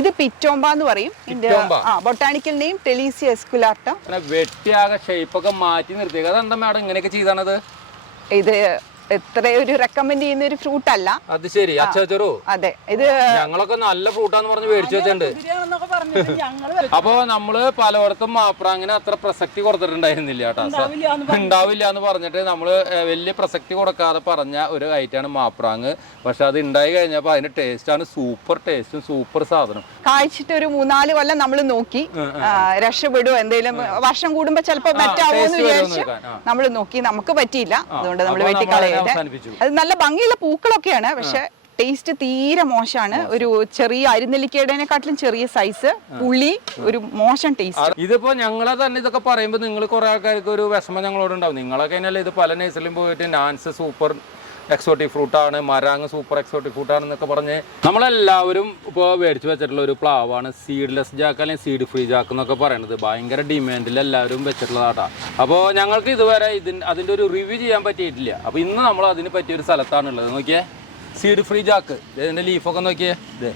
ഇത് പിറ്റോമ്പ എന്ന് പറയും. Botanical name Talisia esculenta. വെട്ടിയാകെ shape ഒക്കെ മാറ്റി നിർത്തിയത് അതെന്താ മാഡം ഇങ്ങനെയൊക്കെ ചെയ്താണത് ഇത് എത്ര ഒരു റെക്കമെൻഡ് ചെയ്യുന്ന ഒരു ഫ്രൂട്ട് അല്ല. അത് ശരി. അച്ചാച്ചറോ അതെ. ഇത് ഞങ്ങളൊക്കെ നല്ല ഫ്രൂട്ടാന്ന് പറഞ്ഞ് മേടിച്ചു വെച്ചിട്ടുണ്ട് അപ്പൊ നമ്മൾ പലയിടത്തും മാപ്രാങ്ങിന് അത്ര പ്രസക്തി കൊടുത്തിട്ടുണ്ടായിരുന്നില്ല കേട്ടോ. ഉണ്ടാവില്ല എന്ന് പറഞ്ഞിട്ട്. നമ്മൾ വലിയ പ്രസക്തി കൊടുക്കാതെ പറഞ്ഞ ഒരു ഐറ്റാണ് മാപ്രാങ്. പക്ഷെ അത് ഉണ്ടായി കഴിഞ്ഞപ്പോ അതിന്റെ ടേസ്റ്റ് ആണ് സൂപ്പർ ടേസ്റ്റും സൂപ്പർ സാധനം. കാഴ്ചിട്ട് ഒരു മൂന്നാൽ കൊല്ലം നമ്മൾ നോക്കി. രക്ഷപ്പെടുമോ എന്തെങ്കിലും വർഷം കൂടുമ്പോ ചിലപ്പോ പറ്റാവോന്ന് എന്ന് വിചാരിച്ച്. നമ്മൾ നോക്കി. നമുക്ക് പറ്റിയില്ല. അതുകൊണ്ട് നമ്മൾ നമ്മളതിനെ അവസാനിപ്പിച്ചു. അത് നല്ല ഭംഗിയുള്ള പൂക്കളൊക്കെയാണ്. പക്ഷെ ടേസ്റ്റ് തീരെ മോശമാണ്. ഒരു ചെറിയ അരിനെല്ലിക്കേടേനെക്കാട്ടിലും ചെറിയ സൈസ് പുളി ഒരു മോശം ടേസ്റ്റ് ഇതിപ്പോ ഞങ്ങളെ തന്നെ ഇതൊക്കെ പറയുമ്പോൾ നിങ്ങൾ കുറെ ആൾക്കാർക്ക് ഒരു വിഷമം ഞങ്ങളോട് ഉണ്ടാവും. നിങ്ങളൊക്കെ ഇത് പല നേഴ്സിലും പോയിട്ട് നാൻസ് സൂപ്പർ എക്സോട്ടിക് ഫ്രൂട്ടാണ് മരാങ് സൂപ്പർ എക്സോട്ടിക് ഫ്രൂട്ടാണ് എന്നൊക്കെ പറഞ്ഞ് നമ്മളെല്ലാവരും ഇപ്പോൾ മേടിച്ച് വെച്ചിട്ടുള്ള ഒരു പ്ലാവാണ് സീഡ്ലെസ് ജാക്ക് അല്ലെങ്കിൽ സീഡ് ഫ്രീ ജാക്ക് എന്നൊക്കെ പറയുന്നത് ഭയങ്കര ഡിമാൻഡിൽ എല്ലാവരും വെച്ചിട്ടുള്ളതാട്ടാ. അപ്പോൾ ഞങ്ങൾക്ക് ഇതുവരെ ഇതിന് അതിന്റെ ഒരു റിവ്യൂ ചെയ്യാൻ പറ്റിയിട്ടില്ല. അപ്പോൾ ഇന്ന് നമ്മൾ അതിന് പറ്റിയ ഒരു സ്ഥലത്താണുള്ളത്. നോക്കിയേ സീഡ് ഫ്രീ ജാക്ക് ഇതിന്റെ ലീഫൊക്കെ നോക്കിയേ. ഇതേ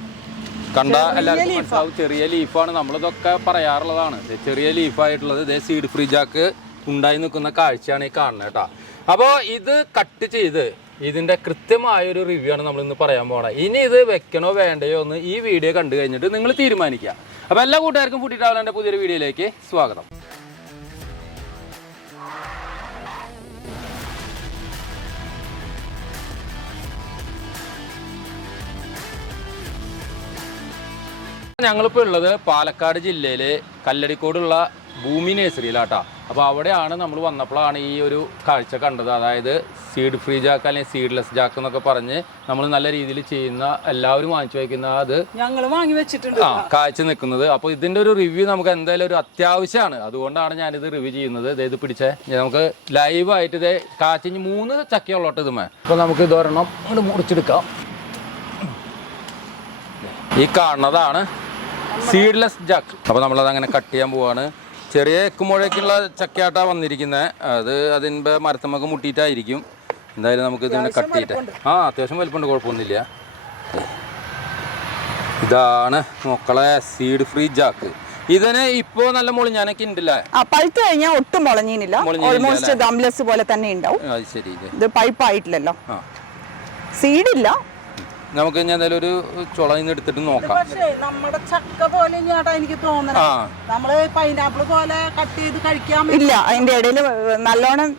കണ്ട എല്ലാവർക്കും മനസ്സിലാവും. ചെറിയ ലീഫാണ് നമ്മളിതൊക്കെ പറയാറുള്ളതാണ്. ചെറിയ ലീഫായിട്ടുള്ളത് ഇതേ സീഡ് ഫ്രീ ജാക്ക് ഉണ്ടായി നിൽക്കുന്ന കാഴ്ചയാണ് ഈ കാണുന്നത് കേട്ടോ. അപ്പോൾ ഇത് കട്ട് ചെയ്ത് ഇതിന്റെ കൃത്യമായൊരു റിവ്യൂ ആണ് നമ്മൾ ഇന്ന് പറയാൻ പോണത് ഇനി ഇത് വെക്കണോ വേണ്ടയോ എന്ന് ഈ വീഡിയോ കണ്ടു കഴിഞ്ഞിട്ട് നിങ്ങൾ തീരുമാനിക്കുക. അപ്പോൾ എല്ലാ കൂട്ടുകാർക്കും ഫുഡി ട്രാവലിന്റെ പുതിയൊരു വീഡിയോയിലേക്ക് സ്വാഗതം. ഞങ്ങളിപ്പോൾ ഉള്ളത് പാലക്കാട് ജില്ലയിലെ കല്ലടിക്കോടുള്ള ഭൂമി നേഴ്സറിയിലാട്ടാ അപ്പോൾ അവിടെയാണ് നമ്മൾ വന്നപ്പോഴാണ് ഈ ഒരു കാഴ്ച കണ്ടത്. അതായത് സീഡ് ഫ്രീ ജാക്ക് അല്ലെങ്കിൽ സീഡ്ലെസ് ജാക്ക് എന്നൊക്കെ പറഞ്ഞ് നമ്മൾ നല്ല രീതിയിൽ ചെയ്യുന്ന എല്ലാവരും വാങ്ങിച്ചു വയ്ക്കുന്ന അത് ഞങ്ങൾ വാങ്ങി വെച്ചിട്ടുണ്ട്. ആ കാഴ്ച നിൽക്കുന്നത്. അപ്പോൾ ഇതിന്റെ ഒരു റിവ്യൂ നമുക്ക് എന്തായാലും ഒരു അത്യാവശ്യമാണ്. അതുകൊണ്ടാണ് ഞാനിത് റിവ്യൂ ചെയ്യുന്നത്. ദേ ഇത് പിടിച്ചേ. നമുക്ക് നമുക്ക് ലൈവായിട്ട് ഇതേ കാച്ചിഞ്ഞ് മൂന്ന് ചക്കയുള്ളോട്ട് ഇതുമേ അപ്പോൾ നമുക്ക് ഇതൊരെണ്ണം അങ്ങോട്ട് മുറിച്ചെടുക്കാം. ഈ കാണുന്നതാണ് സീഡ്ലെസ് ജാക്ക് അപ്പോൾ നമ്മളത് അങ്ങനെ കട്ട് ചെയ്യാൻ പോവാണ്. ചെറിയ എക്കുമ്പോഴേക്കുള്ള ചക്കയാട്ടാണ് വന്നിരിക്കുന്നത്. അത് അതിന്റെ മരത്തമ്മക്ക് മുട്ടിയിട്ടായിരിക്കും. എന്തായാലും നമുക്ക് ഇതിനെ കട്ട് ചെയ്തിട്ട് ആ അത്യാവശ്യം വലിപ്പമുണ്ട് കുഴപ്പമൊന്നുമില്ല. ഇതാണ് മക്കളെ സീഡ് ഫ്രീ ജാക്ക് ഇതിന് ഇപ്പോ നല്ല മുളിഞ്ഞാനൊക്കെ ഉണ്ടല്ലേ ആ പഴുത്ത് കഴിഞ്ഞാൽ ഒട്ടും മുളഞ്ഞീനില്ല. ഓൾമോസ്റ്റ് ദംലെസ് പോലെ തന്നെ ഉണ്ടാവും. ഇത്. പൈപ്പ് ആയിട്ടില്ലല്ലോ. സീഡില്ല നമുക്ക് ഇനി എന്തായാലും ഒരു ചുള നിന്ന് എടുത്തിട്ട് നോക്കാം. പക്ഷേ നമ്മുടെ ചക്ക പോലെ ചേട്ടാ എനിക്ക് തോന്നുന്നത് ആ. നമ്മൾ പൈനാപ്പിൾ പോലെ കട്ട് ചെയ്ത് കഴിക്കാൻ ഇല്ല അതിന്റെ ഇടയിൽ നല്ലോണം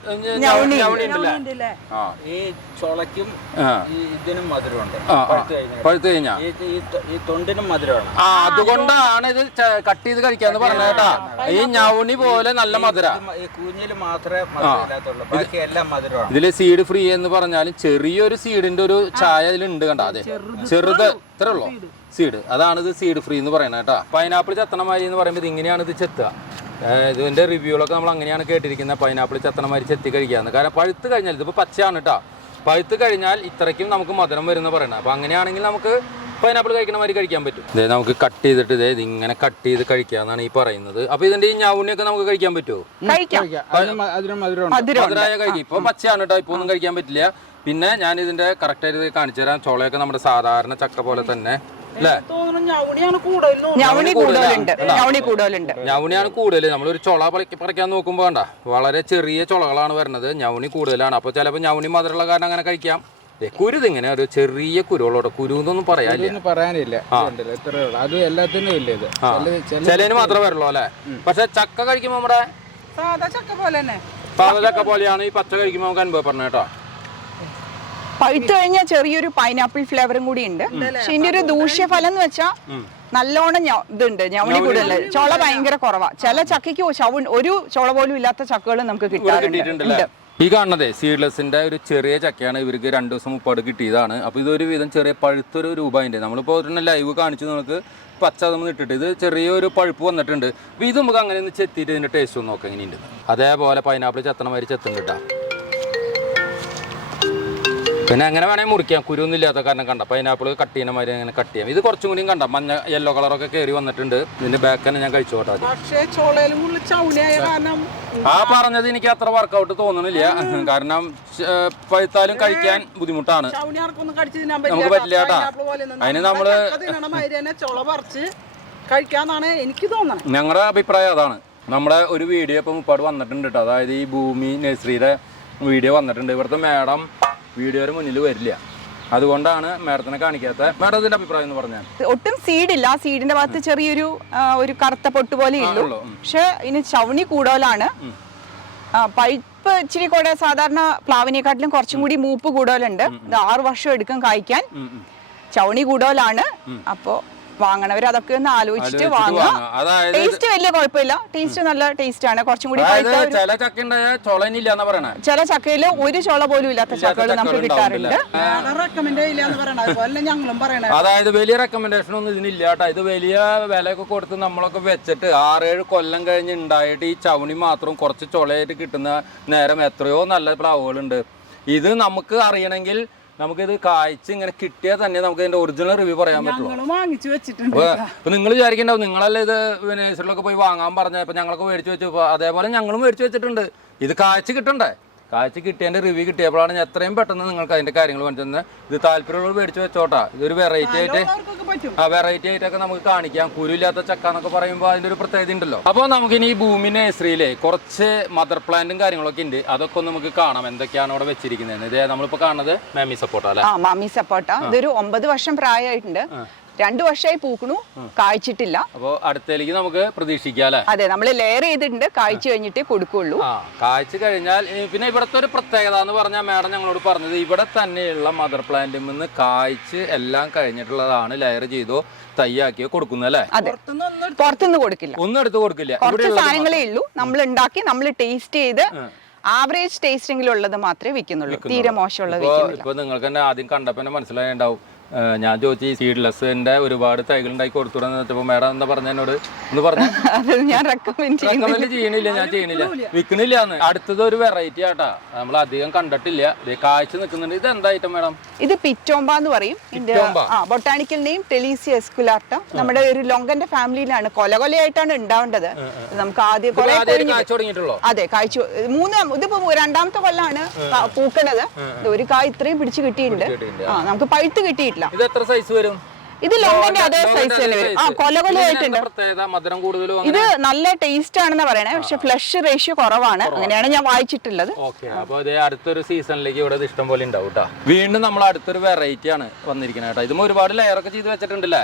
ഞവണി ഞവണി ഉണ്ടല്ലേ വേണ്ടിയില്ലേ ആ. ഈ ചുളയ്ക്കും ആ. ഈ ഇതിനും മധുരമുണ്ട്. ആ, ആ. പഴുത്ത് കഴിഞ്ഞാൽ പഴുത്ത് കഴിഞ്ഞാ? ഈ ഈ തൊ- ഈ തൊണ്ടിനും മധുരമാണ്. ആ അതുകൊണ്ടാണ് ഇത് കട്ട് ചെയ്ത് കഴിക്കാന്ന് പറഞ്ഞ കേട്ടാ. ഈ ഞവണി പോലെ നല്ല മധുര. ഇത് മ- ഈ കൂഞ്ഞിൽ മാത്രമേ മധുരമില്ലാത്തുള്ളൂ. ബാക്കി എല്ലാം മധുരമാണ്. ഇതിൽ സീഡ് ഫ്രീ എന്ന് പറഞ്ഞാലും ചെറിയൊരു സീഡിന്റെ ഒരു ചായ ഇതിലുണ്ട് കണ്ട? അതെ. ചെറുത് ഇത്രേ ഉള്ളൂ. സീഡ് അതാണ് ഇത് സീഡ് ഫ്രീ എന്ന് പറയുന്നത് കേട്ടോ. പൈനാപ്പിൾ ചത്തണമാരി എന്ന് പറയുമ്പോൾ ഇത് ഇങ്ങനെയാണ് ഇത് ചെത്തുക. ഇതിന്റെ ഇതിന്റെ റിവ്യൂകളൊക്കെ നമ്മൾ അങ്ങനെയാണ് കേട്ടിരിക്കുന്നത് പൈനാപ്പിൾ ചത്തണമാരി ചെത്തി കഴിക്കാന്ന്. കാരണം പഴുത്ത് കഴിഞ്ഞാൽ ഇതിപ്പോൾ പച്ചയാണ് കേട്ടോ പഴുത്ത് കഴിഞ്ഞാൽ ഇത്രയ്ക്കും നമുക്ക് മധുരം വരുന്ന പറയുന്നത്. അപ്പോൾ അങ്ങനെയാണെങ്കിൽ നമുക്ക് പൈനാപ്പിൾ കഴിക്കണ മാതിരി കഴിക്കാൻ പറ്റും. ഇതേ നമുക്ക് കട്ട് ചെയ്തിട്ട് ഇതേ ഇതിങ്ങനെ കട്ട് ചെയ്ത് കഴിക്കാന്നാണ് ഈ പറയുന്നത്. അപ്പൊ ഇതിന്റെ ഈ ഞാവുണ്ണിയൊക്കെ നമുക്ക് കഴിക്കാൻ പറ്റുമോ മധുരമായ കഴിക്കും. ഇപ്പൊ പച്ചയാണ് കേട്ടോ ഇപ്പൊ ഒന്നും കഴിക്കാൻ പറ്റില്ല. പിന്നെ ഞാൻ ഇതിന്റെ കറക്റ്റ് ആയിട്ട് കാണിച്ചു തരാം. ചോളയൊക്കെ നമ്മുടെ സാധാരണ ചക്ക പോലെ തന്നെ. ഞവണിയാണ് കൂടുതൽ നമ്മളൊരു ചുള പറിക്ക- പറിക്കാൻ നോക്കുമ്പോൾ വേണ്ട വളരെ ചെറിയ ചുളകളാണ് വരുന്നത്. ഞവണി കൂടുതലാണ്. അപ്പോൾ ചിലപ്പോൾ ഞവണി മധുരമുള്ള കാരണം അങ്ങനെ കഴിക്കാം. കുരുത് കുരു ഇതിങ്ങനെ ഒരു ചെറിയ കുരുകളോടെ കുരു എന്നൊന്നും പറയാനില്ല. അത് എല്ലാത്തിനും ഇല്ല ഇത്. ചിലതിന് മാത്രമേ വരുള്ളൂ അല്ലെ? പക്ഷെ ചക്ക കഴിക്കുമ്പോ നമ്മുടെ സാധാ ചക്ക പോലെ തന്നെ. സാധാ ചക്ക പോലെയാണ് ഈ പച്ച കഴിക്കുമ്പോൾ നമുക്ക് അനുഭവപ്പെടണം കേട്ടോ. പഴുത്ത് കഴിഞ്ഞാൽ ചെറിയൊരു പൈനാപ്പിൾ ഫ്ലേവറും കൂടി ഉണ്ട്. പക്ഷെ ഇതിന്റെ ഒരു ദൂഷ്യഫലം എന്ന് വെച്ചാൽ നല്ലോണം ഞ- ഇതുണ്ട്. ഞവണി കൂടുതൽ ചോള ഭയങ്കര കുറവാ. ചില ചക്കയ്ക്ക് ഒരു ചോള പോലും ഇല്ലാത്ത ചക്കകൾ നമുക്ക് കിട്ടാറുണ്ട്. ഈ കാണുന്നതേ സീഡ്ലെസിന്റെ ഒരു ചെറിയ ചക്കയാണ്. ഇവർക്ക് രണ്ട് ദിവസം മുപ്പാട് കിട്ടിയതാണ്. അപ്പോൾ ഇതൊരു വിധം ചെറിയ പഴുത്തൊരു രൂപതിന്റെ നമ്മളിപ്പോൾ ഒരു ലൈവ് കാണിച്ചു നമുക്ക് പച്ച നമ്മൾ ഇട്ടിട്ട് ഇത് ചെറിയൊരു പഴുപ്പ് വന്നിട്ടുണ്ട്. അപ്പോൾ ഇത് നമുക്ക് അങ്ങനെ ഒന്ന് ചെത്തിയിട്ട് ഇതിന്റെ ടേസ്റ്റ് ഒന്ന് നോക്കാം. ഉണ്ട് അതേപോലെ പൈനാപ്പിൾ ചെത്തണ ചെത്തുന്നുണ്ടാ പിന്നെ അങ്ങനെ വേണമെങ്കിൽ മുറിക്കാം. കുരുവൊന്നും ഇല്ലാത്ത കാരണം കണ്ട. പൈനാപ്പിൾ കട്ട് ചെയ്യുന്ന മാതിരി അങ്ങനെ കട്ട് ചെയ്യാം. ഇത് കുറച്ചും കൂടിയും കണ്ട. മഞ്ഞ യെല്ലോ കളറൊക്കെ കയറി വന്നിട്ടുണ്ട്. ഇതിന്റെ ബാക്ക് തന്നെ ഞാൻ കഴിച്ചു കേട്ടോ ആ പറഞ്ഞത് എനിക്ക് അത്ര വർക്കൗട്ട് തോന്നണില്ല. കാരണം പഴുത്താലും കഴിക്കാൻ ബുദ്ധിമുട്ടാണ്. നമുക്ക് പറ്റില്ല കേട്ടാ. അതിന് നമ്മൾ കഴിക്കാന്നാണ് എനിക്ക് തോന്നുന്നത് ഞങ്ങളുടെ അഭിപ്രായം അതാണ്. നമ്മുടെ ഒരു വീഡിയോ ഇപ്പം മുപ്പാട് വന്നിട്ടുണ്ട് കേട്ടോ. അതായത് ഈ ഭൂമി നഴ്സറിയുടെ വീഡിയോ വന്നിട്ടുണ്ട്. ഇവിടുത്തെ മാഡം വീഡിയോയുടെ മുന്നിൽ വരില്ല. അതുകൊണ്ടാണ് മാഡത്തിനെ കാണിക്കാത്ത മാഡത്തിന്റെ അഭിപ്രായം എന്ന് പറഞ്ഞാൽ ഒട്ടും സീഡില്ല ആ സീഡിന്റെ ഭാഗത്ത് ചെറിയൊരു ഒരു കറുത്ത പൊട്ട് പോലെ ഉള്ളൂ. പക്ഷെ ഇനി ചവണി കൂടുതലാണ്. ആ, പഴുപ്പ് ഇച്ചിരി കൂടെ സാധാരണ പ്ലാവിനെക്കാട്ടിലും കുറച്ചും കൂടി മൂപ്പ് കൂടുതലുണ്ട്. ഇത് ആറു വർഷം എടുക്കും കായ്ക്കാൻ. ചവണി കൂടുതലാണ്. അപ്പോ വാങ്ങണവർ അതൊക്കെ ഒന്ന് ആലോചിച്ചിട്ട് വാങ്ങുക. ടേസ്റ്റ് വലിയ കുഴപ്പമില്ല. ടേസ്റ്റ് നല്ല ടേസ്റ്റ് ആണ്. കുറച്ചും കൂടി ചില ചക്ക ചക്കയിൽ ഒരു ചോള പോലും ഇല്ലാത്ത ചക്കകൾ നമുക്ക് കിട്ടാറുണ്ട്. അതായത് വലിയ റെക്കമെൻഡേഷൻ ഒന്നും ഇതിനില്ല കേട്ടോ. ഇത് വലിയ വിലയൊക്കെ കൊടുത്ത് നമ്മളൊക്കെ വെച്ചിട്ട് ആറേഴ് കൊല്ലം കഴിഞ്ഞ് ഉണ്ടായിട്ട് ഈ ചവണി മാത്രം കുറച്ച് ചുളയായിട്ട് കിട്ടുന്ന നേരം എത്രയോ നല്ല പ്ലാവുകളുണ്ട്. ഇത് നമുക്ക് അറിയണമെങ്കിൽ നമുക്കിത് കാഴ്ച ഇങ്ങനെ കിട്ടിയാൽ തന്നെ നമുക്ക് ഇതിന്റെ ഒറിജിനൽ റിവ്യൂ പറയാൻ പറ്റുള്ളൂ വാങ്ങിച്ചു വെച്ചിട്ടുണ്ട് ഇപ്പൊ നിങ്ങൾ വിചാരിക്കണ്ടാവും നിങ്ങളല്ലേ ഇത് നേഴ്സറിലൊക്കെ പോയി വാങ്ങാൻ പറഞ്ഞ ഇപ്പൊ ഞങ്ങളൊക്കെ മേടിച്ചു വെച്ചു അതേപോലെ ഞങ്ങളും മേടിച്ചു വെച്ചിട്ടുണ്ട്. ഇത് കാഴ്ച കിട്ടണ്ടേ? കാഴ്ച കിട്ടിയതിന്റെ റിവ്യൂ കിട്ടിയപ്പോഴാണ് ഞാൻ എത്രയും പെട്ടെന്ന് നിങ്ങൾക്ക് അതിന്റെ കാര്യങ്ങൾ മനസ്സിൽ ഇത് താല്പര്യമുള്ളവർ മേടിച്ചു വെച്ചോട്ടാ. ഇതൊരു വെറൈറ്റി ആയിട്ട് ആ വെറൈറ്റി ആയിട്ടൊക്കെ നമുക്ക് കാണിക്കാം. കുരുല്ലാത്ത ചക്ക എന്നൊക്കെ പറയുമ്പോൾ അതിന്റെ ഒരു പ്രത്യേകത ഉണ്ടല്ലോ. അപ്പോൾ നമുക്കിനി ഈ ഭൂമി നഴ്സറിയിലെ കുറച്ച് മദർ പ്ലാന്റും കാര്യങ്ങളൊക്കെ ഉണ്ട്. അതൊക്കെ ഒന്ന് നമുക്ക് കാണാം. എന്തൊക്കെയാണ് അവിടെ വെച്ചിരിക്കുന്നത് ഇതേ നമ്മളിപ്പോ കാണുന്നത് മാമി സപ്പോർട്ടാ അല്ലേ? ആ മാമി സപ്പോർട്ട ഇതൊരു ഒമ്പത് വർഷം പ്രായമായിട്ടുണ്ട്. രണ്ടു വർഷമായി പൂക്കണു കായ്ച്ചിട്ടില്ല. അപ്പോൾ അടുത്തേക്ക് നമുക്ക് പ്രതീക്ഷിക്കാല്ലേ അതെ നമ്മൾ ലെയർ ചെയ്തിട്ടുണ്ട് കായ്ച്ചു കഴിഞ്ഞിട്ടേ കൊടുക്കുള്ളൂ. ആ കാഴ്ച കഴിഞ്ഞാൽ പിന്നെ ഇവിടുത്തെ ഒരു പ്രത്യേകത എന്ന് പറഞ്ഞാൽ മാഡം ഞങ്ങളോട് പറഞ്ഞത് ഇവിടെ തന്നെയുള്ള മദർ പ്ലാന്റിൽ നിന്ന് കായ്ച്ച് എല്ലാം കഴിഞ്ഞിട്ടുള്ളതാണ് ലെയർ ചെയ്തോ തയ്യാക്കിയോ കൊടുക്കുന്നത് അല്ലേ? അതെ. പുറത്തുനിന്ന് കൊടുക്കില്ല. ഒന്നും എടുത്ത് കൊടുക്കില്ല. കുറച്ച് സാധനങ്ങളേ ഉള്ളൂ. നമ്മൾ ഉണ്ടാക്കി നമ്മൾ ടേസ്റ്റ് ചെയ്ത് ആവറേജ് ടേസ്റ്റിംഗിലുള്ളത് മാത്രമേ വിൽക്കുന്നുള്ളൂ. തീരെ മോശമുള്ളത് ഇപ്പൊ നിങ്ങൾക്ക് തന്നെ ആദ്യം കണ്ടപ്പോ തന്നെ മനസ്സിലായിട്ടുണ്ടാവും ഏഹ് ഞാൻ ചോദിച്ചു ഈ സീഡ്ലെസ്സിന്റെ ഒരുപാട് തൈകൾ ഉണ്ടാക്കി കൊടുത്തു വെച്ചപ്പോ മാഡം എന്താ പറഞ്ഞ എന്നോട്? ഒന്ന് പറഞ്ഞു? അത് ഞാൻ റെക്കമെൻഡ് ചെയ്യണില്ല ഞാൻ ചെയ്യണില്ല. വിൽക്കണില്ല എന്ന് അടുത്തത് ഒരു വെറൈറ്റി ആട്ടാ. നമ്മൾ അധികം കണ്ടിട്ടില്ല. കാഴ്ച നിൽക്കുന്നുണ്ട്. ഇത് എന്താ ഐറ്റം മാഡം? ഇത് പിറ്റോമ്പ എന്ന് പറയും. ബൊട്ടാണിക്കലിന്റെയും ബൊട്ടാണിക്കൽ നെയിം ടെലീസി എസ്കുലാർട്ട. നമ്മുടെ ഒരു ലോങ്കന്റെ ഫാമിലിയിലാണ്. കൊല കൊലയായിട്ടാണ് ഉണ്ടാവേണ്ടത്. നമുക്ക് ആദ്യം കാഴ്ച അതെ കായ്ച്ചു മൂന്ന് ഇതിപ്പോ രണ്ടാമത്തെ കൊല്ലാണ് പൂക്കണത്. ഒരു കായ് ഇത്രയും പിടിച്ച് കിട്ടിയിട്ടുണ്ട്. കിട്ടിയിട്ടുണ്ട്. ആ. നമുക്ക് പഴുത്ത് കിട്ടിയിട്ടില്ല ഇത് എത്ര സൈസ് വരും? ഇത് ലോങ്ങിന്റെ അതേ സൈസ് തന്നെ വരും. ആ. കൊല കൊലയായിട്ടുണ്ട് ഇത് നല്ല ടേസ്റ്റ് ആണെന്ന് പറയണേ. പക്ഷെ ഫ്ലഷ് റേഷ്യോ കുറവാണ്. അങ്ങനെയാണ് ഞാൻ വായിച്ചിട്ടുള്ളത്. അടുത്തൊരു സീസണിലേക്ക് ഇവിടെ ഇഷ്ടം പോലെ ഉണ്ടാവും കേട്ടോ വീണ്ടും നമ്മൾ അടുത്തൊരു വെറൈറ്റി ആണ് വന്നിരിക്കുന്നത് കേട്ടോ ഇതും ഒരുപാട് ലെയർ ഒക്കെ ചെയ്ത് വെച്ചിട്ടുണ്ടല്ലേ?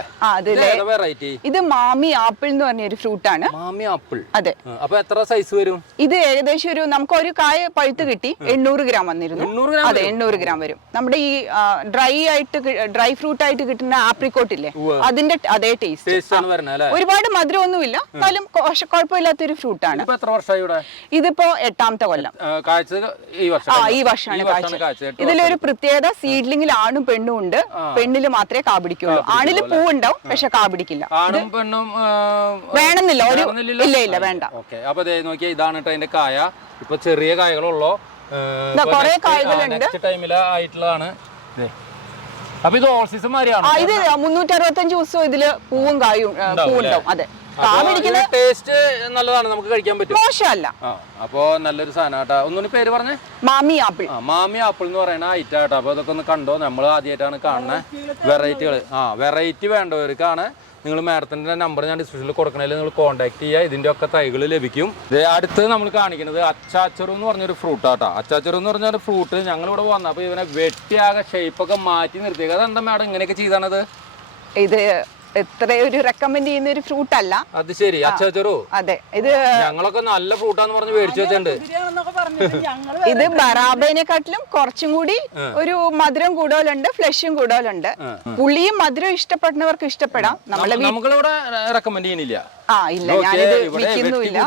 വെറൈറ്റി ഇത് മാമി ആപ്പിൾ എന്ന് പറഞ്ഞ ഒരു ഫ്രൂട്ട് ആണ്. മാമി ആപ്പിൾ. അതെ. അപ്പൊ എത്ര സൈസ് വരും? ഇത് ഏകദേശം ഒരു നമുക്ക് ഒരു കായ പഴുത്ത് കിട്ടി എണ്ണൂറ് ഗ്രാം വന്നിരുന്നു. 800 ഗ്രാം അതെ എണ്ണൂറ് ഗ്രാം വരും. നമ്മുടെ ഈ ഡ്രൈ ആയിട്ട് ഡ്രൈ ഫ്രൂട്ട് ആയിട്ട് കിട്ടുന്ന ആപ്രിക്കോട്ട് ഇല്ലേ അതിന്റെ അതേ ടേസ്റ്റ് ഒരുപാട് മധുരമൊന്നുമില്ല. എന്നാലും കുഴപ്പമില്ലാത്തൊരു ഫ്രൂട്ട് ആണ്. ഇതിപ്പോ എട്ടാമത്തെ കൊല്ലം. ആ, ഈ വർഷമാണ് കാഴ്ച. ഇതിലൊരു പ്രത്യേകത സീഡ്ലിംഗിൽ ആണും പെണ്ണും ഉണ്ട്. പെണ്ണിൽ മാത്രമേ കാപിടിക്കുള്ളൂ ആണിൽ പൂവുണ്ടാവും പക്ഷെ കാപിടിക്കില്ല ആണും പെണ്ണും വേണമെന്നില്ല. ഒരു ഇല്ല ഇല്ല വേണ്ട. അപ്പൊ ഇതാണ് കേട്ടോ അതിന്റെ കായ. ഇപ്പൊ ചെറിയ കായകളുള്ളൂ കൊറേ കായകളുണ്ട്. ടൈമിലായിട്ടുള്ളതാണ്. അപ്പൊ ഇത് ഓൾ സീസൺ മാതിരിയാണ് ഇത് മുന്നൂറ്റി അറുപത്തഞ്ച് ദിവസവും ഇതിൽ പൂവും കായും പൂവുണ്ടാവും അതെ. ടേസ്റ്റ് നല്ലതാണ് നമുക്ക് കഴിക്കാൻ പറ്റും. മോശമല്ല. അപ്പോ നല്ലൊരു സാധനം കേട്ടോ പേര് പറഞ്ഞേ. മാമി ആപ്പിൾ. ആ മാമി ആപ്പിൾ എന്ന് പറയുന്ന ഐറ്റം കേട്ടോ അപ്പൊ അതൊക്കെ ഒന്ന് കണ്ടോ? നമ്മൾ ആദ്യമായിട്ടാണ് കാണുന്നത് വെറൈറ്റികൾ ആ വെറൈറ്റി വേണ്ടവർക്കാണ് നിങ്ങൾ മാഡത്തിന്റെ നമ്പർ ഞാൻ ഡിസ്ക്രിപ്ഷനിൽ കൊടുക്കണതിൽ നിങ്ങൾ കോൺടാക്ട് ചെയ്യുക ഇതിന്റെ ഒക്കെ തൈകൾ ലഭിക്കും. ദേ അടുത്ത് നമ്മൾ കാണിക്കുന്നത് അച്ചാച്ചറു എന്ന് പറഞ്ഞൊരു ആട്ടാ. അച്ചാച്ചറു എന്ന് പറഞ്ഞൊരു ഫ്രൂട്ട് ഞങ്ങളിവിടെ വന്നപ്പോൾ ഇവനെ വെട്ടിയാകെ ഷേപ്പൊക്കെ മാറ്റി നിർത്തിയത് അതെന്താ മാഡം ഇങ്ങനെയൊക്കെ ചെയ്താണത്? ഇത് എത്ര ഒരു റെക്കമെൻഡ് ചെയ്യുന്ന ഒരു ഫ്രൂട്ട് അല്ല. അത് ശരി. അച്ചാച്ചറു അതെ. ഇത് ഞങ്ങളൊക്കെ നല്ല ഫ്രൂട്ടാന്ന് പറഞ്ഞ് മേടിച്ചു വെച്ചിട്ടുണ്ട് ഇത് ബറാബേനെക്കാട്ടിലും കുറച്ചും കൂടി ഒരു മധുരം കൂടുതലുണ്ട് ഫ്ലഷും കൂടുതലുണ്ട്. പുളിയും മധുരം ഇഷ്ടപ്പെടുന്നവർക്ക് ഇഷ്ടപ്പെടാം. നമ്മളെ നമ്മളിവിടെ റെക്കമെൻഡ് ചെയ്യണില്ല ആ ഇല്ല. ഞാനിത് വിൽക്കുന്നുമില്ല.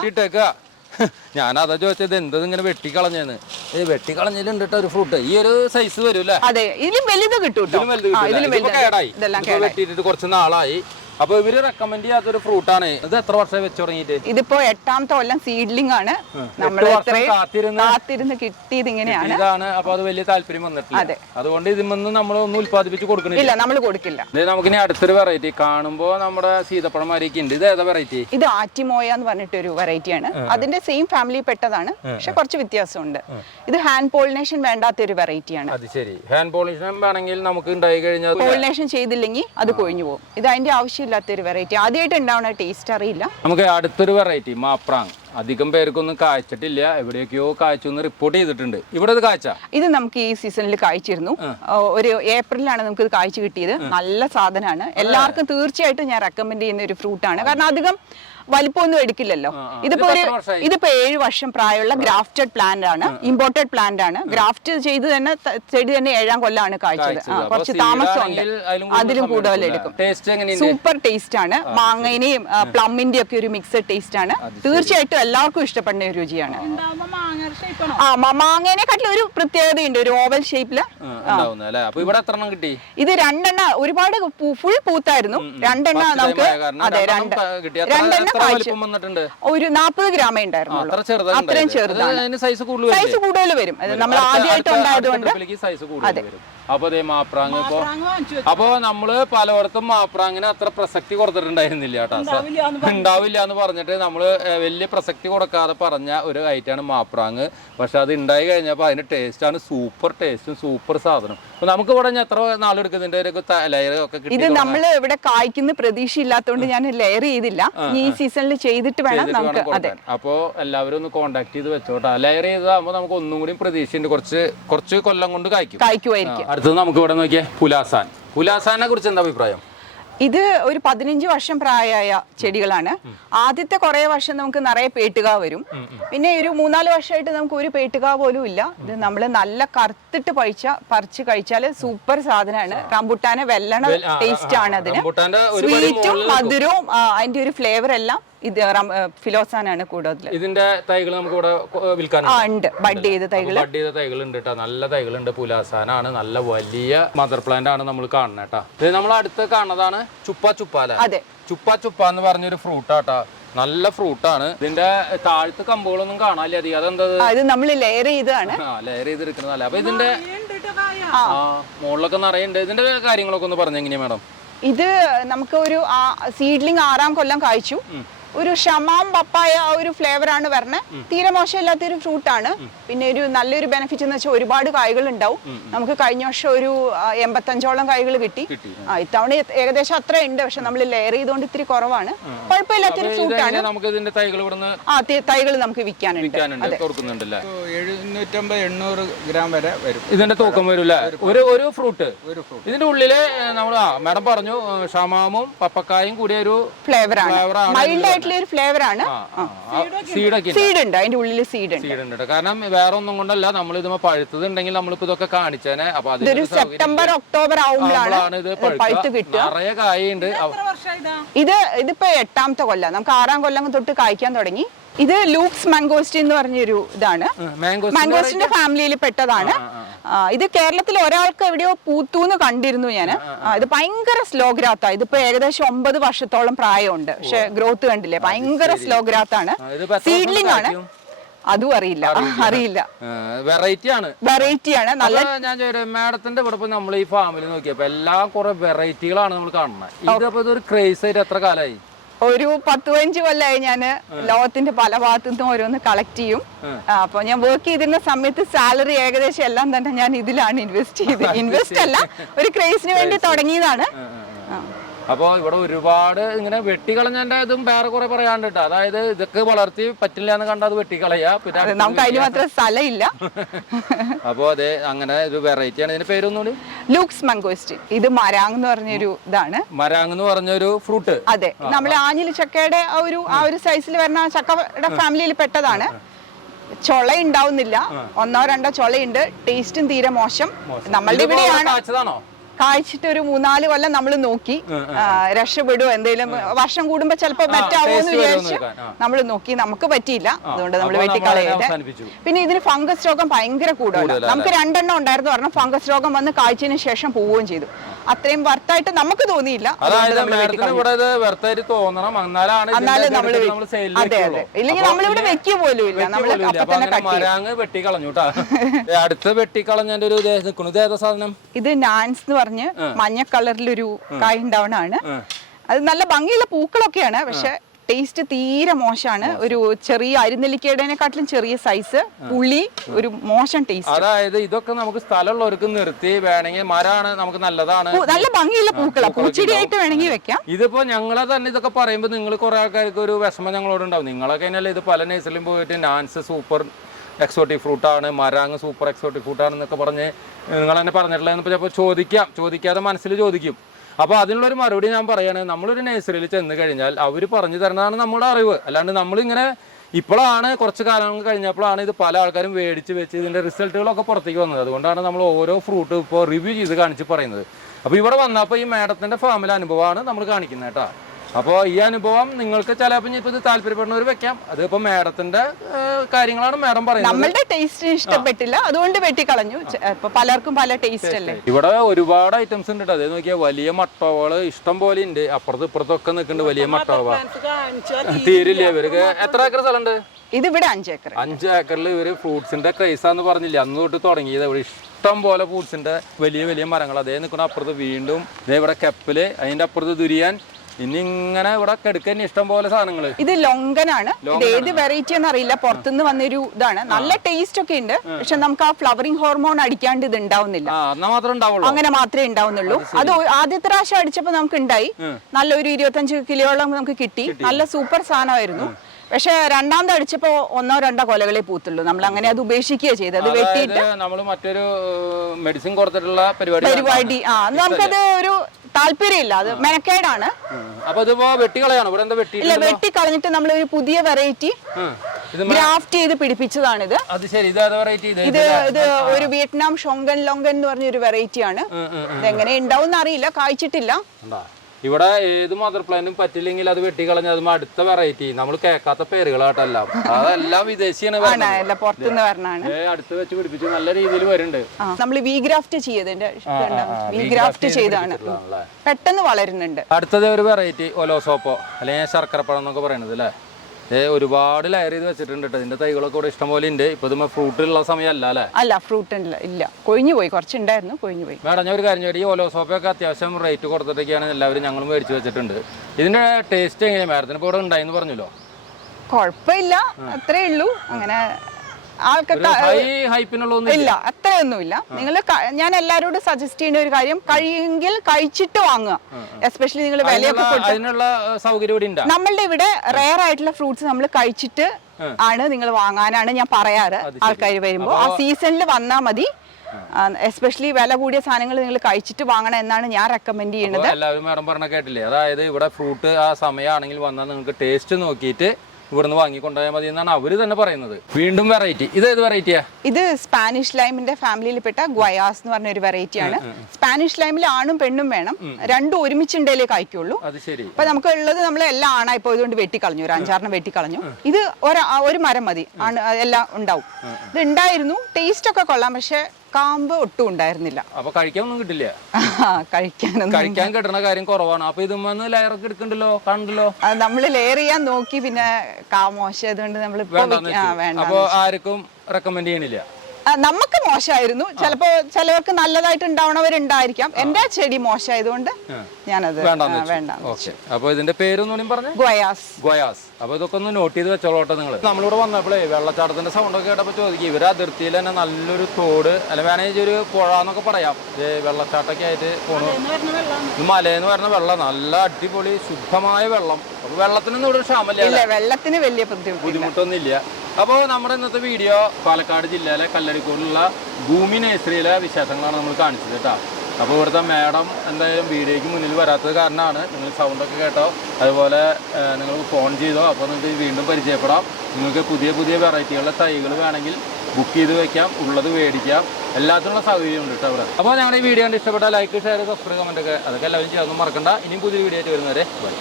ഞാൻ അതാ ചോദിച്ചത് എന്തത് ഇങ്ങനെ വെട്ടിക്കളഞ്ഞെന്ന്? ഇത് വെട്ടിക്കളഞ്ഞിലുണ്ട് ഒരു ഫ്രൂട്ട് ഈ ഒരു സൈസ് വരും അല്ലേ അതെ ഇതിലും വലുത് കിട്ടും ഇതിലും വലുത് ഇതിലും വലുത്. കേടായി. വെട്ടിയിട്ട് കുറച്ച് നാളായി. അപ്പൊ ഇവർ റെക്കമെൻഡ് ചെയ്യാത്തൊരു ഫ്രൂട്ടാണ് ഇത് എത്ര വർഷം വെച്ച് തുടങ്ങിയിട്ട്? ഇതിപ്പോ എട്ടാമത്തെ കൊല്ലം സീഡ്ലിംഗ് ആണ്. നമ്മൾ കാത്തിരുന്ന് കിട്ടിയത് ഇങ്ങനെയാണ്. ഇതാണ്. അപ്പൊ അത് വലിയ താല്പര്യം വന്നിട്ടില്ല. അതുകൊണ്ട് നിന്ന് നമ്മൾ ഒന്നും ഉത്പാദിപ്പിച്ച് കൊടുക്കണില്ല ഇല്ല നമ്മൾ കൊടുക്കില്ല. നമുക്ക് ഇനി അടുത്തൊരു വെറൈറ്റി കാണുമ്പോ നമ്മുടെ സീതപ്പഴം മാരിക്ക് ഉണ്ട്. ഇത് ഏതാ വെറൈറ്റി ഇത് ആറ്റിമോയ എന്ന് പറഞ്ഞിട്ട് ഒരു വെറൈറ്റി ആണ് അതിന്റെ സെയിം ഫാമിലി പെട്ടതാണ്. പക്ഷെ കുറച്ച് വ്യത്യാസമുണ്ട്. ഇത് ഹാൻഡ് പോളിനേഷൻ വേണ്ടാത്ത ഒരു വെറൈറ്റിയാണ് അത് ശരി. ഹാൻഡ് പോളിനേഷൻ വേണമെങ്കിൽ നമുക്ക് ഉണ്ടായി കഴിഞ്ഞാൽ പോളിനേഷൻ ചെയ്തില്ലെങ്കിൽ അത് കൊഴിഞ്ഞു പോകും. ഇത് അതിന്റെ ആവശ്യമില്ലാത്ത ഒരു വെറൈറ്റി ആദ്യമായിട്ട് ഉണ്ടാവുന്ന ടേസ്റ്റ് അറിയില്ല. നമുക്ക് അടുത്തൊരു വെറൈറ്റി മാപ്രാങ്. അധികം പേർക്കൊന്നും കായ്ച്ചിട്ടില്ല. എവിടെയൊക്കെയോ കായ്ച്ചു എന്ന് റിപ്പോർട്ട് ചെയ്തിട്ടുണ്ട്. ഇവിടെ ഇത് കായ്ച്ച? ഇത് നമുക്ക് ഈ സീസണിൽ കായ്ച്ചിരുന്നു. ആ, ഒരു ഏപ്രിലാണ് നമുക്ക് ഇത് കായ്ച്ചു കിട്ടിയത്. നല്ല സാധനമാണ്. എല്ലാവർക്കും തീർച്ചയായിട്ടും ഞാൻ റെക്കമെൻഡ് ചെയ്യുന്ന ഒരു ഫ്രൂട്ടാണ് കാരണം അധികം വലിപ്പമൊന്നും എടുക്കില്ലല്ലോ. ഇതിപ്പോ ഒരു? ഇതിപ്പോ ഏഴ് വർഷം പ്രായമുള്ള ഗ്രാഫ്റ്റഡ് പ്ലാന്റ് ആണ് ഇമ്പോർട്ടഡ് പ്ലാന്റ് ആണ്. ഗ്രാഫ്റ്റ് ചെയ്ത് തന്നെ ചെടി തന്നെ ഏഴാം കൊല്ലാണ് കാഴ്ചത് കുറച്ച് താമസമുണ്ട്. അതിലും കൂടുതൽ എടുക്കും. സൂപ്പർ ടേസ്റ്റ് ആണ്. മാങ്ങയുടെയും പ്ലമ്മിന്റെ ഒക്കെ ഒരു മിക്സഡ് ടേസ്റ്റ് ആണ്. തീർച്ചയായിട്ടും എല്ലാവർക്കും ഇഷ്ടപ്പെടുന്ന ഒരു രുചിയാണ്. ആ മാങ്ങേനെക്കാട്ടിൽ ഒരു പ്രത്യേകതയുണ്ട്. ഒരു ഓവൽ ഷേപ്പിൽ കിട്ടി? ഇത് രണ്ടെണ്ണ ഒരുപാട് ഫുൾ പൂത്തായിരുന്നു. രണ്ടെണ്ണ നമുക്ക് അതെ രണ്ടെണ്ണം രണ്ട് രണ്ടെണ്ണ വന്നിട്ടുണ്ട്. ഒരു നാൽപ്പത് ഗ്രാമേ ഉണ്ടായിരുന്നു അത്രയും ചെറുതാണ്. സൈസ് കൂടുതൽ വരും. അത് നമ്മൾ ആദ്യമായിട്ട് ഉണ്ടായതുകൊണ്ട് സൈസ് അപ്പൊ അതേ മാപ്രാങ് ഇപ്പൊ അപ്പൊ നമ്മൾ പലയിടത്തും മാപ്രാങ്ങിന് അത്ര പ്രസക്തി കൊടുത്തിട്ടുണ്ടായിരുന്നില്ല കേട്ടോ. ഉണ്ടാവില്ല എന്ന് പറഞ്ഞിട്ട്. നമ്മൾ വലിയ പ്രസക്തി കൊടുക്കാതെ പറഞ്ഞ ഒരു ഐറ്റാണ് മാപ്രാങ്. പക്ഷെ അത് ഉണ്ടായി കഴിഞ്ഞപ്പോ അതിന്റെ ടേസ്റ്റാണ് ആണ് സൂപ്പർ ടേസ്റ്റും സൂപ്പർ സാധനം. അപ്പൊ നമുക്ക് ഇവിടെ എത്ര നാളെടുക്കുന്നുണ്ട് ഒരു ലെയർ ഒക്കെ കിട്ടി ഇത് നമ്മൾ ഇവിടെ കായ്ക്കുന്ന പ്രതീക്ഷയില്ലാത്തതുകൊണ്ട് ഞാൻ ലെയർ ചെയ്തില്ല. ഈ സീസണിൽ ചെയ്തിട്ട് വേണം നമുക്ക് വേണം അതെ. കൊടുക്കാൻ. അപ്പോ എല്ലാവരും ഒന്ന് കോണ്ടാക്ട് ചെയ്ത് വെച്ചോട്ടാ. ലെയർ ചെയ്താകുമ്പോ നമുക്ക് ഒന്നും കൂടി പ്രതീക്ഷയുണ്ട്. കുറച്ച് കുറച്ച് കൊല്ലം കൊണ്ട് കായ്ക്കും. കായ്ക്കുമായിരിക്കും. അടുത്തത് നമുക്ക് ഇവിടെ നോക്കിയേ പുലാസാൻ പുലാസാനെ കുറിച്ച് എന്താ അഭിപ്രായം? ഇത് ഒരു പതിനഞ്ച് വർഷം പ്രായമായ ചെടികളാണ്. ആദ്യത്തെ കുറെ വർഷം നമുക്ക് നിറയെ പേട്ടുക വരും. പിന്നെ ഒരു മൂന്നാൽ വർഷമായിട്ട് നമുക്ക് ഒരു പേട്ടുക പോലും ഇല്ല. ഇത് നമ്മൾ നല്ല കറുത്തിട്ട് പഴിച്ച പറിച്ച് കഴിച്ചാൽ സൂപ്പർ സാധനമാണ്. റംബുട്ടാനെ വെല്ലണ ടേസ്റ്റ് ആണ് അതിന്. സ്വീറ്റും മധുരവും അതിന്റെ ഒരു ഫ്ലേവർ എല്ലാം ഇത് ഫിലോസാനാണ് കൂടുതൽ ഇതിന്റെ തൈകൾ നമുക്ക് ഇവിടെ വിൽക്കാൻ വിൽക്കാനുണ്ട്. ഉണ്ട്. ബഡ് ചെയ്ത തൈകൾ ബഡ് ചെയ്ത തൈകളുണ്ട് കേട്ടോ നല്ല തൈകളുണ്ട്. പുലാസാനാണ്. നല്ല വലിയ മദർ പ്ലാന്റ് ആണ് നമ്മൾ കാണുന്നത് കേട്ടോ ഇത് നമ്മൾ അടുത്ത് കാണുന്നതാണ് ചുപ്പ ചുപ്പ അല്ലെ? അതെ. ചുപ്പ ചുപ്പ എന്ന് പറഞ്ഞൊരു ഫ്രൂട്ടാട്ടാ നല്ല ആണ്. ഇതിന്റെ താഴത്ത് കമ്പുകളൊന്നും കാണാനില്ല അധികം? അതെന്താ ഇത്? നമ്മൾ ലെയർ ചെയ്താണ് ആ ലെയർ ചെയ്തെടുക്കുന്നതല്ല അപ്പൊ ഇതിന്റെ ഉണ്ട് മുകളിലൊക്കെ നിറയുണ്ട്. ഇതിന്റെ കാര്യങ്ങളൊക്കെ ഒന്ന് പറഞ്ഞു എങ്ങനെയാ മാഡം ഇത് നമുക്ക് ഒരു സീഡ്ലിംഗ് ആറാം കൊല്ലം കായ്ച്ചു. ഒരു ഷമാം പപ്പായ ആ ഒരു ഫ്ലേവർ ആണ് വരണേ. തീരെ മോശമില്ലാത്ത ഒരു ഫ്രൂട്ട് ആണ് പിന്നെ ഒരു നല്ലൊരു ബെനിഫിറ്റ് എന്ന് വെച്ചാൽ ഒരുപാട് കായ്കൾ ഉണ്ടാവും. നമുക്ക് കഴിഞ്ഞ വർഷം ഒരു എൺപത്തഞ്ചോളം കായ്കൾ കിട്ടി. ആ ഇത്തവണ ഏകദേശം അത്ര ഉണ്ട്. പക്ഷെ നമ്മൾ ലെയർ ചെയ്തുകൊണ്ട് ഇത്തിരി കുറവാണ്. കുഴപ്പമില്ലാത്തൊരു ഫ്രൂട്ട് ആണ്. നമുക്ക് ഇതിന്റെ തൈകൾ ഇവിടുന്ന് ആ തൈകൾ നമുക്ക് വിൽക്കാനുണ്ട്. എഴുന്നൂറ്റമ്പത് എണ്ണൂറ് ഗ്രാം വരെ വരും. ഇതിന്റെ തൂക്കം വരില്ല ഒരു ഒരു ഫ്രൂട്ട് ഇതിന്റെ ഉള്ളിൽ നമ്മൾ ആ മാഡം പറഞ്ഞു ഷമാമും പപ്പക്കായും കൂടിയ ഒരു ഫ്ലേവർ ആണ്. Flavour മൈൽഡ് ഒരു ഫ്ലേവർ ആണ് സീഡൊക്കെ സീഡ് ഉണ്ട് അതിന്റെ ഉള്ളിൽ സീഡ് ഉണ്ട്. സീഡ് ഉണ്ട്. കേട്ടോ. കാരണം വേറെ ഒന്നും കൊണ്ടല്ല നമ്മൾ ഇത് പഴുത്തത് ഉണ്ടെങ്കിൽ നമ്മളിപ്പോ ഇതൊക്കെ കാണിച്ചേനെ. അപ്പൊ ഇതൊരു അതിനൊരു സൗകര്യം സെപ്റ്റംബർ ഒക്ടോബർ ആവുമ്പോഴാണ് ഇത് പഴുത്ത്. കിട്ടുക. നിറയെ കായുണ്ട്. എത്ര ഇത് ഇതിപ്പോ എട്ടാമത്തെ കൊല്ലം. നമുക്ക് ആറാം കൊല്ലം തൊട്ട് കായ്ക്കാൻ തുടങ്ങി. ഇത് ലൂക്സ് മാംഗോസ്റ്റി എന്ന് പറഞ്ഞൊരു ഇതാണ്. മാംഗോ മാംഗോസ്റ്റിന്റെ ഫാമിലിയിൽ പെട്ടതാണ്. ഇത് കേരളത്തിൽ ഒരാൾക്ക് എവിടെയോ പൂത്തൂന്ന് കണ്ടിരുന്നു ഞാൻ. ഇത് ഭയങ്കര സ്ലോ ഗ്രാത്താ ഇതിപ്പോ ഏകദേശം ഒമ്പത് വർഷത്തോളം പ്രായമുണ്ട്. പക്ഷെ ഗ്രോത്ത് കണ്ടില്ലേ? ഭയങ്കര സ്ലോ ഗ്രാത്ത് ആണ് ആ, ഇതിപ്പോ എത്ര സീഡ്ലിംഗ് ആണ്? അതും അറിയില്ല. അറിയില്ല വെറൈറ്റി ആണ്. വെറൈറ്റി ആണ്. നല്ല ഞാൻ മാഡത്തിന്റെ ഇവിടെ നമ്മൾ ഈ ഫാമിൽ നോക്കിയപ്പോ എല്ലാം കുറെ വെറൈറ്റികളാണ് നമ്മൾ കാണുന്നത്. ഇതപ്പോ ഇതൊരു ക്രേസ് ആയിട്ട് എത്ര കാലമായി ഒരു പത്ത് പതിനഞ്ച് കൊല്ലമായി ഞാൻ ലോകത്തിന്റെ പല ഭാഗത്തു നിന്നും ഓരോന്ന് കളക്ട് ചെയ്യും. അപ്പൊ ഞാൻ വർക്ക് ചെയ്തിരുന്ന സമയത്ത് സാലറി ഏകദേശം എല്ലാം തന്നെ ഞാൻ ഇതിലാണ് ഇൻവെസ്റ്റ് ചെയ്തത് ഇൻവെസ്റ്റ് അല്ല ഒരു ക്രേസിന് വേണ്ടി തുടങ്ങിയതാണ്. ആ. അപ്പോൾ ഇവിടെ ഒരുപാട് ഇങ്ങനെ വെട്ടിക്കളഞ്ഞതിന്റെ ഇതും വേറെ കുറെ പറയാണ്ട് കേട്ടോ അതായത് ഇതൊക്കെ വളർത്തി പറ്റില്ല എന്ന് കണ്ടാൽ അത് വെട്ടിക്കളയാ. പിന്നെ നമുക്ക് അതിന് മാത്രം സ്ഥലമില്ല. അപ്പോൾ അതെ അങ്ങനെ ഒരു വെറൈറ്റി ആണ്. ഇതിന്റെ പേരൊന്നുകൂടി ലൂക്സ് മംഗോസ്റ്റ് ഇത് മരാങ് എന്ന് പറഞ്ഞൊരു ഇതാണ്. മരാങ് എന്ന് പറഞ്ഞൊരു ഫ്രൂട്ട് അതെ നമ്മൾ ആഞ്ഞിലി ചക്കയുടെ ആ ഒരു ആ ഒരു സൈസിൽ വരുന്ന ചക്കയുടെ ഫാമിലിയിൽ പെട്ടതാണ്. ചൊള ഉണ്ടാവുന്നില്ല. ഒന്നോ രണ്ടോ ചൊളയുണ്ട്. ടേസ്റ്റും തീരെ മോശം. നമ്മളുടെ ഇവിടെയാണ്. കായ്ച്ചിട്ട് ഒരു മൂന്നാൽ കൊല്ലം നമ്മൾ നോക്കി. രക്ഷപ്പെടും രക്ഷപ്പെടുമോ എന്തെങ്കിലും വർഷം കൂടുമ്പോ ചിലപ്പോ പറ്റാവോന്ന് വിചാരിച്ച് നമ്മൾ നോക്കി. നമുക്ക് പറ്റിയില്ല. അതുകൊണ്ട് നമ്മൾ വെട്ടിക്കളയത് പിന്നെ ഇതിന് ഫംഗസ് രോഗം ഭയങ്കര കൂടുതലാണ് നമുക്ക് രണ്ടെണ്ണം ഉണ്ടായിരുന്നു. പറഞ്ഞാൽ ഫംഗസ് രോഗം വന്ന് കായ്ച്ചതിന് ശേഷം പോവുകയും ചെയ്തു. അത്രയും വർത്തായിട്ട് നമുക്ക് തോന്നിയില്ല. നമ്മൾ ഇല്ലെങ്കിൽ നമ്മളിവിടെ വെക്കുക പോലും ഇല്ല അടുത്ത് വെട്ടിക്കളഞ്ഞതിന്റെ ഒരു ഏതാ സാധനം? ഇത് നാൻസ് എന്ന് പറഞ്ഞ് മഞ്ഞ കളറിലൊരു കായ് ഉണ്ടാവണാണ് അത് നല്ല ഭംഗിയുള്ള പൂക്കളൊക്കെയാണ്. പക്ഷെ ടേസ്റ്റ് തീരെ മോശമാണ് ഒരു ചെറിയ അരിനെല്ലിക്കേടേനെക്കാട്ടിലും ചെറിയ സൈസ് പുളി ഒരു മോശം ടേസ്റ്റ് അതായത് ഇതൊക്കെ നമുക്ക് സ്ഥലമുള്ളവർക്ക് നിർത്തി വേണമെങ്കിൽ മരാണ് നമുക്ക് നല്ലതാണ്. നല്ല ഭംഗിയുള്ള പൂക്കള. പൂച്ചെടിയായിട്ട് വേണമെങ്കിൽ വെക്കാം. ഇതിപ്പോ ഞങ്ങളെ തന്നെ ഇതൊക്കെ പറയുമ്പോൾ നിങ്ങൾ കുറെ ആൾക്കാർക്ക് ഒരു വിഷമം ഞങ്ങളോട് ഉണ്ടാവും. നിങ്ങളൊക്കെ തന്നെയല്ലേ ഇത് പല നഴ്സറിലും പോയിട്ട് നാൻസ് സൂപ്പർ എക്സോട്ടിക് ഫ്രൂട്ടാണ് മരാങ് സൂപ്പർ എക്സോട്ടിക് ഫ്രൂട്ടാണ് എന്നൊക്കെ പറഞ്ഞ് നിങ്ങൾ തന്നെ പറഞ്ഞിട്ടില്ല ചിലപ്പോൾ ചോദിക്കാം. ചോദിക്കാതെ മനസ്സിൽ ചോദിക്കും. അപ്പോൾ അതിനുള്ളൊരു മറുപടി ഞാൻ പറയാണ് നമ്മളൊരു നഴ്സറിയിൽ ചെന്ന് കഴിഞ്ഞാൽ അവർ പറഞ്ഞു തരുന്നതാണ് നമ്മുടെ അറിവ്. അല്ലാണ്ട് നമ്മളിങ്ങനെ ഇപ്പോഴാണ് കുറച്ച് കാലങ്ങൾ കഴിഞ്ഞപ്പോഴാണ് ഇത് പല ആൾക്കാരും മേടിച്ച് വെച്ച് ഇതിന്റെ റിസൾട്ടുകളൊക്കെ പുറത്തേക്ക് വന്നത്. അതുകൊണ്ടാണ് നമ്മൾ ഓരോ ഫ്രൂട്ട് ഇപ്പോൾ റിവ്യൂ ചെയ്ത് കാണിച്ച് പറയുന്നത്. അപ്പോൾ ഇവിടെ വന്നപ്പോൾ ഈ മാഡത്തിന്റെ ഫാമിലെ അനുഭവമാണ് നമ്മൾ കാണിക്കുന്നത് കേട്ടോ. അപ്പോൾ ഈ അനുഭവം നിങ്ങൾക്ക് ചിലപ്പോൾ ഇപ്പോൾ ഇത് താല്പര്യപ്പെടുന്നവർ വെക്കാം. അതിപ്പോൾ മാഡത്തിന്റെ കാര്യങ്ങളാണ് മാഡം പറയുന്നത്. നമ്മളുടെ ടേസ്റ്റ് ഇഷ്ടപ്പെട്ടില്ല. അതുകൊണ്ട് വെട്ടിക്കളഞ്ഞു. കളഞ്ഞു ഇപ്പൊ പലർക്കും പല ടേസ്റ്റ് അല്ലേ? ഇവിടെ ഒരുപാട് ഐറ്റംസ് ഉണ്ട് അതേ നോക്കിയാൽ വലിയ മട്ടോകൾ ഇഷ്ടം പോലെ ഉണ്ട്. അപ്പുറത്ത് ഇപ്പുറത്തൊക്കെ നിൽക്കുന്നുണ്ട് വലിയ മട്ടോവ. തീരില്ല ഇവർക്ക് എത്ര ഏക്കർ സ്ഥലമുണ്ട്? ഇത് ഇവിടെ അഞ്ചേക്കർ അഞ്ച് ഏക്കറിൽ ഇവർ ഫ്രൂട്ട്സിന്റെ ക്രൈസാന്ന് പറഞ്ഞില്ല? അന്ന് തൊട്ട് തുടങ്ങിയത് ഇവിടെ ഇഷ്ടം പോലെ ഫ്രൂട്ട്സിന്റെ വലിയ വലിയ മരങ്ങൾ അതേ നിൽക്കുന്ന അപ്പുറത്ത് വീണ്ടും ദേ ഇവിടെ കപ്പൽ അതിന്റെ അപ്പുറത്ത് ദുരിയാൻ ഇനി ഇങ്ങനെ ഇവിടെ കെടുക്കാൻ ഇഷ്ടം പോലെ സാധനങ്ങൾ ഇത് ലൊങ്കനാണ്. ഇത് ഏത് വെറൈറ്റി എന്ന് അറിയില്ല പുറത്തുനിന്ന് വന്നൊരു ഇതാണ്. നല്ല ടേസ്റ്റ് ഒക്കെ ഉണ്ട്. പക്ഷെ നമുക്ക് ആ ഫ്ലവറിംഗ് ഹോർമോൺ അടിക്കാണ്ട് ഇത് ഉണ്ടാവുന്നില്ല. അങ്ങനെ മാത്രമേ ഉണ്ടാവുന്നുള്ളൂ. അത് ആദ്യത്തെ പ്രാവശ്യം അടിച്ചപ്പോ നമുക്ക് ഉണ്ടായി നല്ലൊരു ഇരുപത്തഞ്ച് കിലോയോളം നമുക്ക് കിട്ടി. നല്ല സൂപ്പർ സാധനമായിരുന്നു. പക്ഷെ രണ്ടാമത് അടിച്ചപ്പോ ഒന്നോ രണ്ടോ കൊലകളെ പൂത്തുള്ളൂ. നമ്മൾ അങ്ങനെ അത് ഉപേക്ഷിക്കുക ചെയ്തത്. അത് വെട്ടിയിട്ട് നമ്മൾ മറ്റൊരു മെഡിസിൻ കൊടുത്തിട്ടുള്ള പരിപാടി ആ നമുക്കത് ഒരു താല്പര്യമില്ല. അത് മെനക്കേടാണ്. ഉം. അപ്പൊ ഇതിപ്പോ വെട്ടിക്കളയാണ്? ഇവിടെ എന്താ വെട്ടി ഇല്ല വെട്ടി കളഞ്ഞിട്ട് നമ്മൾ ഒരു പുതിയ വെറൈറ്റി ഇത് ഗ്രാഫ്റ്റ് ചെയ്ത് പിടിപ്പിച്ചതാണ് അത് ശരി ഇത് വെറൈറ്റി? ഇത് ഇത് ഇത് ഒരു വിയറ്റ്നാം ഷൊങ്കൻ ലോങ്കൻ എന്ന് പറഞ്ഞ ഒരു വെറൈറ്റിയാണ് ഇത് ഇതെങ്ങനെ ഉണ്ടാവും അറിയില്ല കായ്ച്ചിട്ടില്ല? ഇവിടെ ഏത് മദർ പ്ലാന്റും പറ്റില്ലെങ്കിൽ അത് വെട്ടിക്കളഞ്ഞ അതും അടുത്ത വെറൈറ്റി നമ്മൾ കേൾക്കാത്ത പേരുകളായിട്ടല്ല അതെല്ലാം വിദേശിയാണ് പുറത്തുനിന്ന് വരണാണ് അടുത്ത് വെച്ച് പിടിപ്പിച്ച് നല്ല രീതിയിൽ വരുന്നുണ്ട്. നമ്മൾ വി ഗ്രാഫ്റ്റ് ചെയ്തതിന്റെ വി ഗ്രാഫ്റ്റ് ചെയ്താണ് പെട്ടെന്ന് വളരുന്നുണ്ട്. അടുത്തത് ഒരു വെറൈറ്റി ഒലോസോപ്പോ അല്ലെങ്കിൽ ശർക്കരപ്പഴം എന്നൊക്കെ പറയുന്നത് അല്ലേ? ഒരുപാട് ലെയർ ചെയ്ത് വെച്ചിട്ടുണ്ട് കേട്ടോ ഇതിന്റെ തൈകളൊക്കെ ഇവിടെ ഇഷ്ടംപോലെ ഉണ്ട് ഇപ്പൊ ഫ്രൂട്ട് ഉള്ള സമയമല്ല അല്ലേ? അല്ല ഫ്രൂട്ട് ഇല്ല കൊഴിഞ്ഞു പോയി കുറച്ചുണ്ടായിരുന്നു കൊഴിഞ്ഞു പോയി. മേഡം ഞാൻ ഒരു കാര്യം ചോദിച്ചു ഈ ഒലോസോപ്പൊക്കെ അത്യാവശ്യം റേറ്റ് കൊടുത്തിട്ടൊക്കെയാണ് എല്ലാവരും ഞങ്ങൾ മേടിച്ചു വെച്ചിട്ടുണ്ട്. ഇതിന്റെ ടേസ്റ്റ് എങ്ങനെയാണ് മാഡത്തിന് ഇപ്പോൾ ഇവിടെ ഉണ്ടായിന്ന് പറഞ്ഞല്ലോ? കുഴപ്പമില്ല അത്രേ ഉള്ളൂ. അങ്ങനെ ആൾക്കൊക്കെ ഇല്ല അത്രയൊന്നുമില്ല. നിങ്ങൾ ഞാൻ എല്ലാരോടും സജസ്റ്റ് ചെയ്യുന്ന ഒരു കാര്യം കഴിയുമെങ്കിൽ കഴിച്ചിട്ട് വാങ്ങുക. എസ്പെഷ്യലി നിങ്ങൾ വിലയൊക്കെ നമ്മളുടെ ഇവിടെ റെയർ ആയിട്ടുള്ള ഫ്രൂട്ട്സ് നമ്മൾ കഴിച്ചിട്ട് ആണ് നിങ്ങൾ വാങ്ങാനാണ് ഞാൻ പറയാറ് ആൾക്കാർ വരുമ്പോൾ ആ സീസണിൽ വന്നാ മതി. എസ്പെഷ്യലി വില കൂടിയ സാധനങ്ങൾ നിങ്ങൾ കഴിച്ചിട്ട് വാങ്ങണം എന്നാണ് ഞാൻ റെക്കമെൻഡ് ചെയ്യുന്നത്. എല്ലാവരും മാഡം പറഞ്ഞ കേട്ടില്ലേ? അതായത് ഇവിടെ ഫ്രൂട്ട് ആ സമയമാണെങ്കിൽ വന്നാൽ നിങ്ങൾക്ക് ടേസ്റ്റ് നോക്കിയിട്ട് ഇവിടുന്ന് വാങ്ങിക്കൊണ്ടുപോയാൽ മതി എന്നാണ് അവർ തന്നെ പറയുന്നത്. വീണ്ടും വെറൈറ്റി ഇത് ഏത് വെറൈറ്റിയാ ഇത് സ്പാനിഷ് ലൈമിന്റെ ഫാമിലിയിൽപ്പെട്ട ഗ്വയാസ് എന്ന് പറഞ്ഞ ഒരു വെറൈറ്റി ആണ് സ്പാനിഷ് ലൈമിൽ ആണും പെണ്ണും വേണം. രണ്ടും ഒരുമിച്ചുണ്ടേലേ കായ്ക്കുള്ളൂ അത് ശരി. അപ്പൊ നമുക്ക് ഉള്ളത് നമ്മൾ എല്ലാം ആണായി പോയതുകൊണ്ട് വെട്ടിക്കളഞ്ഞു. ഒരു അഞ്ചാറിന് വെട്ടിക്കളഞ്ഞു. ഇത് ഒരു ഒരു മരം മതി. ആണ് എല്ലാം ഉണ്ടാവും. ഇത് ഉണ്ടായിരുന്നു. ടേസ്റ്റ് ഒക്കെ കൊള്ളാം. പക്ഷെ കാമ്പ് ഒട്ടും ഉണ്ടായിരുന്നില്ല. അപ്പൊ കഴിക്കാനൊന്നും കിട്ടില്ല. കഴിക്കാനൊന്നും കഴിക്കാൻ കിട്ടുന്ന കാര്യം കുറവാണ്. അപ്പൊ ഇതുമെന്ന് ലെയറൊക്കെ എടുക്കണ്ടല്ലോ? കണ്ടല്ലോ? നമ്മൾ ലെയർ ചെയ്യാൻ നോക്കി പിന്നെ കാമോശം മോശമായതുകൊണ്ട് നമ്മൾ. അപ്പൊ ആർക്കും റെക്കമെൻഡ് ചെയ്യണില്ല. നമുക്ക് മോശമായിരുന്നു. ചിലപ്പോ ചിലവർക്ക് നല്ലതായിട്ട് ഉണ്ടാവണവരുണ്ടായിരിക്കാം എന്റെ ചെടി മോശമായതുകൊണ്ട് ഞാനത് വേണ്ട അപ്പൊ ഇതിന്റെ പേരൊന്നും പറഞ്ഞു? ഗോയാസ്. ഗോയാസ്. അപ്പൊ ഇതൊക്കെ ഒന്ന് നോട്ട് ചെയ്ത് വെച്ചോളട്ടെ നിങ്ങൾ നമ്മളിവിടെ വന്നപ്പോഴേ വെള്ളച്ചാട്ടത്തിന്റെ സൗണ്ട് ഒക്കെ കേട്ടപ്പോൾ ചോദിക്കും ഇവർ അതിർത്തിയിൽ തന്നെ നല്ലൊരു തോട് അല്ല വേണമെങ്കിൽ ഒരു പുഴ എന്നൊക്കെ പറയാം. വെള്ളച്ചാട്ടൊക്കെ വെള്ളച്ചാട്ടമൊക്കെ ആയിട്ട് പോണു. മലയെന്ന് പറഞ്ഞ വെള്ളം നല്ല അടിപൊളി ശുദ്ധമായ വെള്ളം. അപ്പൊ വെള്ളത്തിനൊന്നും ഇവിടെ ക്ഷാമല്ല ഇല്ല വെള്ളത്തിന് വലിയ ബുദ്ധിമുട്ടൊന്നും ബുദ്ധിമുട്ടൊന്നുമില്ല അപ്പോൾ നമ്മുടെ ഇന്നത്തെ വീഡിയോ പാലക്കാട് ജില്ലയിലെ കല്ലടിക്കോടുള്ള ഭൂമി നഴ്സറിയിലെ വിശേഷങ്ങളാണ് നമ്മൾ കാണിച്ചത് കേട്ടോ. അപ്പോൾ ഇവിടുത്തെ മാഡം എന്തായാലും വീഡിയോയ്ക്ക് മുന്നിൽ വരാത്തത് കാരണമാണ് നിങ്ങൾ സൗണ്ടൊക്കെ കേട്ടോ. അതുപോലെ നിങ്ങൾ ഫോൺ ചെയ്തോ അപ്പോൾ നിങ്ങൾക്ക് വീണ്ടും പരിചയപ്പെടാം. നിങ്ങൾക്ക് പുതിയ പുതിയ വെറൈറ്റികളുടെ തൈകൾ വേണമെങ്കിൽ ബുക്ക് ചെയ്ത് വെക്കാം ഉള്ളത് മേടിക്കാം. എല്ലാത്തിനുള്ള സൗകര്യമുണ്ട് കേട്ടോ അവിടെ അപ്പോൾ ഞങ്ങളുടെ ഈ വീഡിയോ കണ്ട് ഇഷ്ടപ്പെട്ട ലൈക്ക് ഷെയർ സബ്സ്ക്രൈബ് കമന്റ് ഒക്കെ അതൊക്കെ എല്ലാവരും ചെയ്യാൻ മറക്കണ്ട. ഇനിയും പുതിയ വീഡിയോ ആയിട്ട് വരുന്നവരെ ബൈ